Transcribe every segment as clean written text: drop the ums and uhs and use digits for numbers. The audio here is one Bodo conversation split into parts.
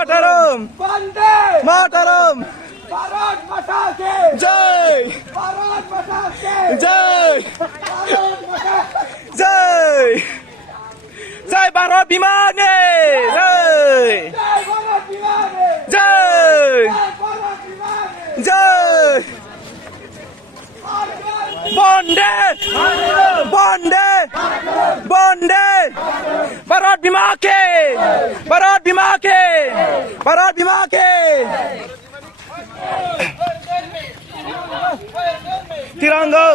Mataram! Bande! Mataram! Bharat Mata Ki! Jai! Bharat Mata Ki! Jai! Bharat Mata Ki! Jai! Jai Bharat Bhimani! Jai! Jai Bharat Bhimani! Jai! Jai Bharat Bhimani! Jai! Bonde! Bonde! Bonde! Bharat Bhimani! Bharat Bhimani! Bharat Bhimani! Tiranga!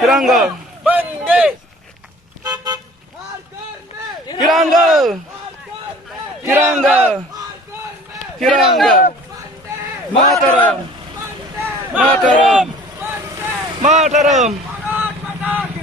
Tiranga! Bande! Tiranga! Tiranga! Tiranga! Mataram! Mataram! Mataram!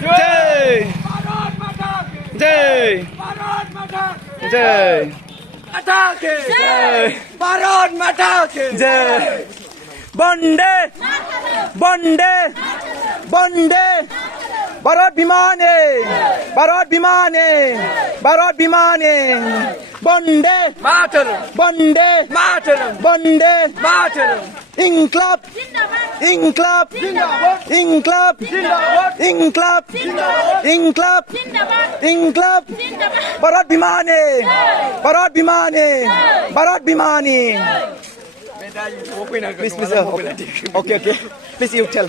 Jai! Bharat Mata Ki! Jai! Bharat Mata Ki! Jai! Mata Ki! Jai! Bharat Mata Ki! Jai! Bonde! Bonde! Bonde! Bharat Bhimani! Bharat Bhimani! Bharat Bhimani! Bonde! Mataram! Bonde! Mataram! Bonde! Mataram! Inkılap! İnkılap! İnkılap! İnkılap! İnkılap! İnkılap! Bharat Bhimani! Bharat Bhimani! Bharat Bhimani! Please, please, okay, okay. Please, you tell.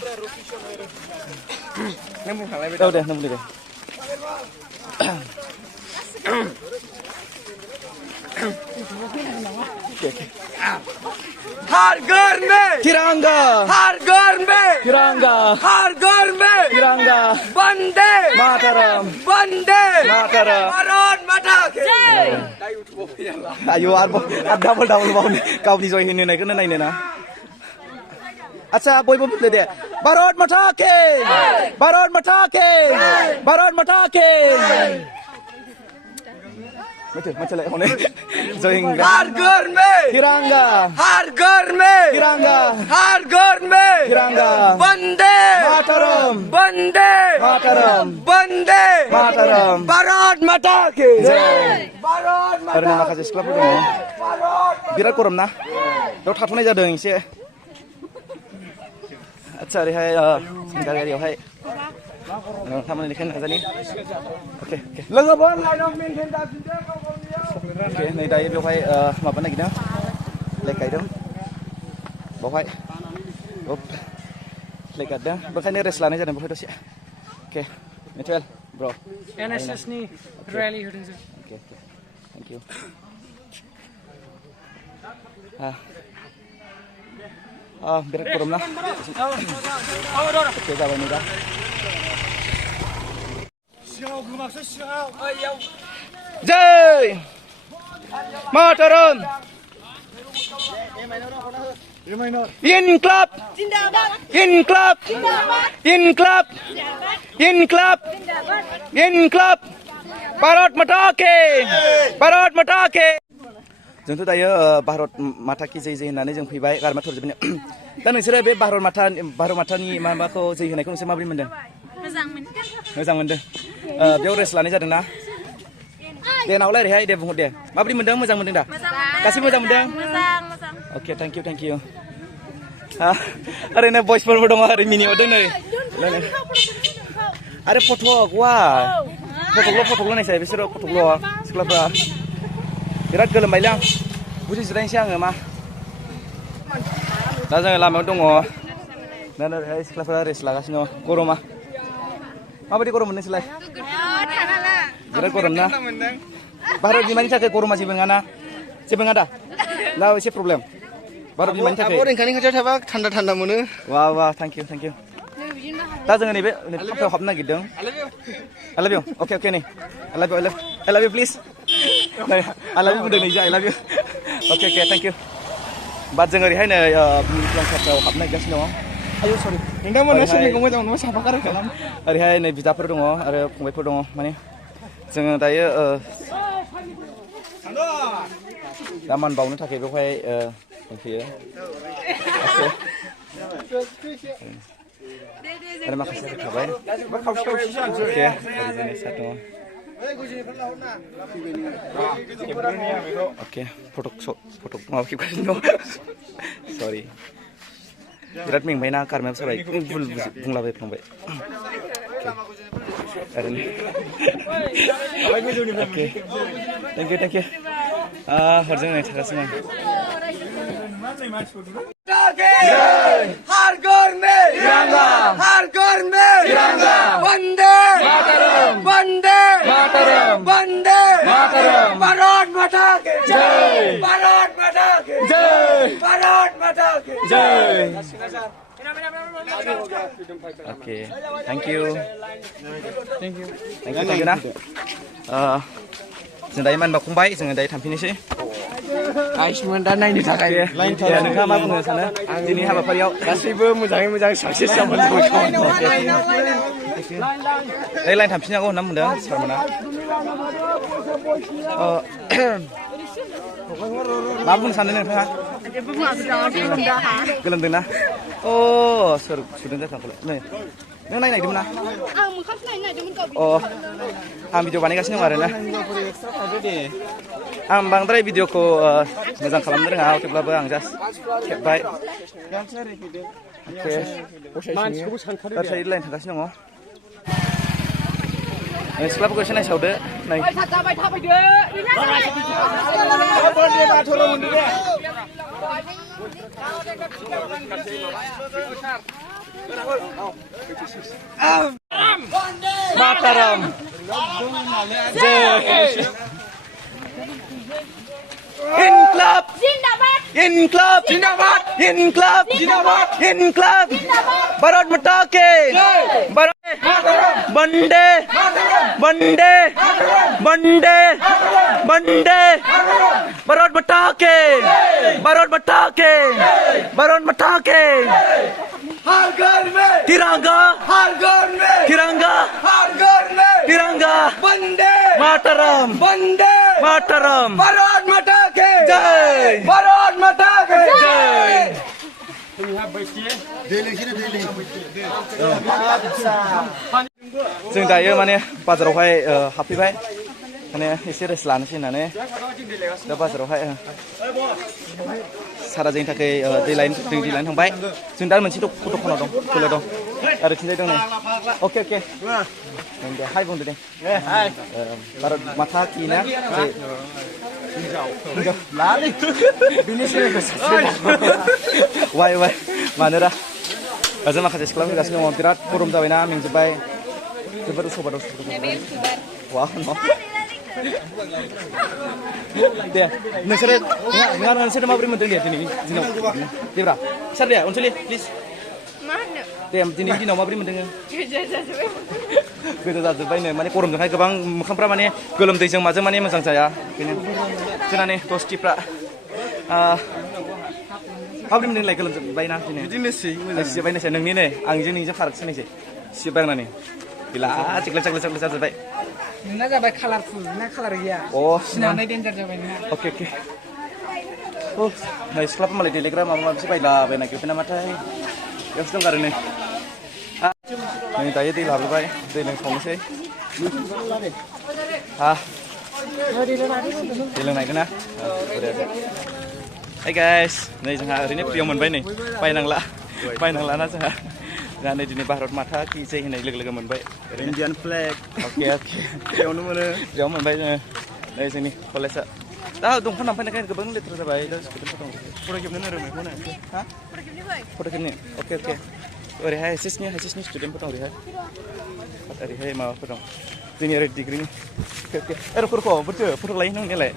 Đâu đây, nằm đây. हर घर में Tiranga! हर घर में Tiranga! हर घर में Tiranga! बंदे Mataram! बंदे Mataram! भारत माता की Ayo, double baun. Kau ni join ini naik na. Acha, boy buat deh. Bharat Mata Ki! Bharat Mata Ki! Bharat Mata Ki! Macam lagi mana? Join. हर घर में Tiranga! हर घर में Tiranga! हर घर में Tiranga! बंदे Mataram! बंदे Mataram! बंदे Mataram! भारत माता की भारत Ada माता makan sekolah pun dong. Biar korum na. Dau थाथ'नाय जादों एसे. Acha ओरैहाय गारियावहाय खामानि देखायनो नाजानि. Oke. लोगोफोर लाइनाव मेनटेन दासिमबो Oke, नै दायो बेवहाय माबा नागिरदों. लेक गायदों. बावहाय. लेक गायदों. बेखायनो रेस्ट लानाय जादों बेवहाय दसे. Oke. Mutual, bro. NSS ni rally होदों जों. Oke. Thank you. Biar korum na. Oke, जाबाय नै दा. Jai! Mataram! Inkılap! İnkılap! İnkılap! İnkılap! İnkılap! Bharat Mata Ki! Bharat Mata Ki! जोंथ' दायो भारत माता की जै जै होननानै जों फैबाय गारमा थरजोबनो. दा नोंसोरो बे भारत मातानि माबाखौ जै होनायखौ नोंसोर माबोरै मोनदों? मोजां मोनदों. बेयाव रेस्ट लानाय जादों ना? दे नावलाय ओरैहाय दे बुंहर दे. माबोरै मोनदों? मोजां मोनदों दा? गासिबो मोजां मोनदों? मोजां. Oke, thank you. Oरैनो बयसफोरबो दङ ओरै मिनिहरदों नै. आरो फटक वा. फटकल' नायसाय बिसोरो फटकल' सिख्लाफ्रा. बिराद गोलोमबायलै आं. बुजिजोबनायसै आङो मा. दा जोङो लामायाव दङ. दा ओरैहाय सिख्लाफ्रा रेस्ट लागासिनो दङ. गरमा. माबायदि गरम मोनदों नोंसोरलाय? बिराद गरम ना? भारत बिमानि थाखाय गरमा जेबो नङा ना? जेबो नङा दा? ना एसे प्रब्लेम? भारत बिमानि थाखाय? रेंखानि खाथियाव थाबा थान्दा मोनो. Wah, thank you. दा जोङो नैबे फांखायाव हाबनो नागिरदों. I love you. Okay nih. I love you please. I love you budak nih, I love you. Oke, thank you. Bat जों ओरैहाय नै फांखायाव हाबनो नागिरगासिनो दङ. Ayo sorry. नोंथांमोना सोरनिखौ मोजां मोनो साफा खालाम. ओरैहाय नै बिदाफोर दङ आरो फंबायफोर दङ माने जोङो दायो दा मान बावनो थाखाय बेवहाय फैयो. Ada makasih kabar. Oke, dari sini satu. Oke, foto mau खेबगासिनो दं. Sorry. बिराद मेंबायना कारमायाबो साबाय भुल बुंलाबाय फंबाय. Oke. Thank you. हरजों नाय थागासिनो आं. हर घर में तिरंगा, हर घर में तिरंगा, वंदे मातरम, वंदे मातरम, वंदे मातरम, भारत माता की जय, भारत माता की जय, भारत माता की जय. Oke, thank you ना. जों दायो मानबा फंबाय जोङो दायो थांफिननोसै. आयुष्मान दा नायनो थाखाय लाइन Ya, नोंथाङा मा बुंनो सानो दिनै हाबाफारियाव? गासैबो मोजाङै मोजां साक्सेस जाबोनांगौ. लाइन थांफिननांगौ होनना बुंदों सारमोना. मा बुंनो सानो नोंथाङा? गोलोमदोंना? सोर सुदों जाथांखौलाय? नों नायनो नागिरदोंमोन ना? आं भिडिअ बानायगासिनो दं आरोना. आं बांद्राय भिडिअखौ मोजां खालामनो रोङा थेवब्लाबो आं जास्ट खेबबाय. ओरै लाइन थांगासिनो दङ. सिख्लाफोरखौ एसे नायसावदो. Mataram. Inkılap. İnkılap. İnkılap. İnkılap. Bharat Mata ki Bande. Bande. Bande. Bande. Bharat Mata ki Bharat Mata ki Bharat Mata ki हर घर में तिरंगा, हर घर में तिरंगा, हर घर में तिरंगा, वंदे मातरम, वंदे मातरम, भारत माता की जय, भारत माता की जय. जों दायो माने बाजारावहाय हाबफैबाय माने एसे रेस्ट लानोसै होननानै दा बाजारावहाय सारा जोंनि थाखाय दै लायनो थांबाय. जों दा मोनसे फट'खनाव दं फुलाव दं आरो थिंजाय दं नै. अके दे हाय बुंदो दे. भारत माता की ना वाय मानोरा जों माखासे सिख्ला फैगासिनो दङ. बिराद गरम जाबायना मेंजोब्बाय जोबोद उसुबाद दे नोंसोरो माबोरै मोनदों दे दिनै दिनाव देब्रा सार दे अनसलि प्लिज दे दिनैनि दिनाव माबोरै मोनदों? गोदो जाजोब्बायनो माने गरमजोंहाय गोबां मोखांफ्रा माने गोलोमदैजों माजों माने मोजां जाया. बेनो जोंना नै दस्थिफ्रा माबोरै मोनदोंलाय? गोलोमजोब्बायना दिनै बिदिनोसै सिजोब्बायनोसै नोंनि नै आंजों नोंजों फारागसो नायसै सिजोब्बाय आंना नै गैला चिक्ले जाजोब्बाय. नोंना जाबाय कालारफुल ना कालार गैया? सिनानै डेन्जार जाबाय नोंना. अके नै सिख्लाफोर मालाय देलायग्रा माबा माबिसो बायलाबाय नागिरबाय नामाथाय बेयावसो दं आरो नै दायो दै लाबोबाय दै लोंसावनोसै. दै लोंनायगोन ना? हाय गाइस नै जोंहा ओरैनो फ्रियाव मोनबाय नै बायनांलाना जोंहा नै दिनै भारत माता की जय होननाय लोगो मोनबाय. इन्डियान फ्लेग अके फ्रियावनो मोनो. फ्रियाव मोनबाय जोङो नै जोंनि कलेजआ दा दंफां दानफायनायखाय गोबां लेथ्रा जाबाय. दा स्टुडेन्टफोर दं फरायजोबनो रोंनायखौनो फट' खेबनो अके ओरैहाय हाइसेसनि स्टुडेन्टफोर दं ओरैहाय माबाफोर दं जोंनि ओरै डिग्रिनि अके एर'फोरखौ फट' लायो नोंनियालाय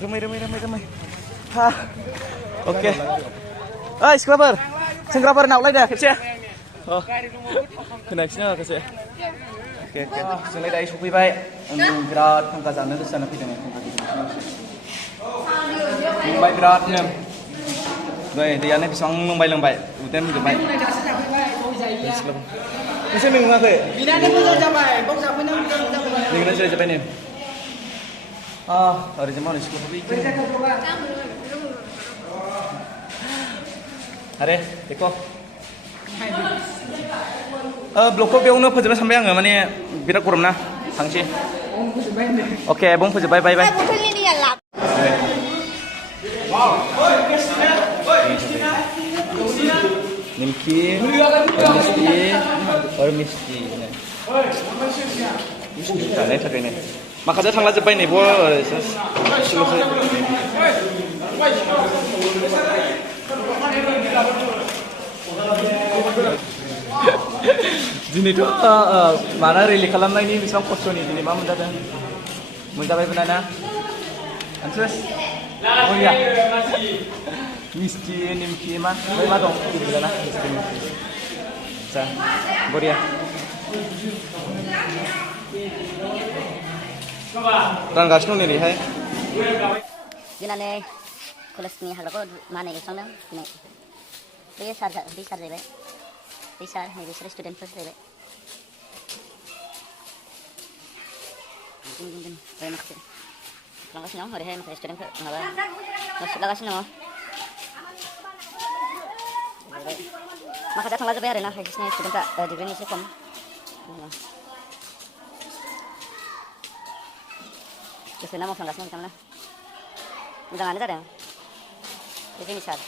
रोमै अके ओइ सिख्लाफोर सेंग्राफोर नावलायदो खेबसे खोनागासिनो माखासे. अके जोंलाय दायो सफैबाय. बिराद फांखा जानो गोसो जाना फैदों. लोंबाय बिरादनो दैयानो बेसेबां लोंबाय उदैयानो बुंजोब्बाय. नोंसोर लोङाखै? लोंनानै जिरायजोब्बाय नै ओरैजों मावनाय सिख्लाफोर आरे देखो ब्लगखौ बेयावनो फोजोबनो सानबाय आङो माने बिराद गरम ना थांसै. Oke, buंफोजोबबाय बाय बाय बथलनि दैया लाब निमकी मिस्टी और मिस्टी जानायनि थाखायनो माखासे थांला जोब्बाय नै एसेल'सै दिनैथ' माना रेलि खालामनायनि बेसेबां खस्थ'नि दिनै मा मोनजादों मोनजाबायबो ना आनसुस बरिया मिस्टी निमकी मा दं गिदिर ना आच्छा बरिया रानगासिनो दं नैहाय जोंना नै कलेजनि हाग्राखौ माने एवस्रांदों दिनै बे सार जाहैबाय बे सार नै बिसोरो स्टुडेन्टफोर जाहैबाय ओरै माखासे खालामगासिनो दं ओरैहाय माखासे स्टुडेन्टफोर माबा सिबलागासिनो दङ माखासे थांलाजोब्बाय आरोना बिसोरनि स्टुडेन्टफ्रा डिग्रिनि एसे खम गोसो होना मावफ्लांगासिनो बिथांमोना मोजाङानो जादों बे जोंनि सार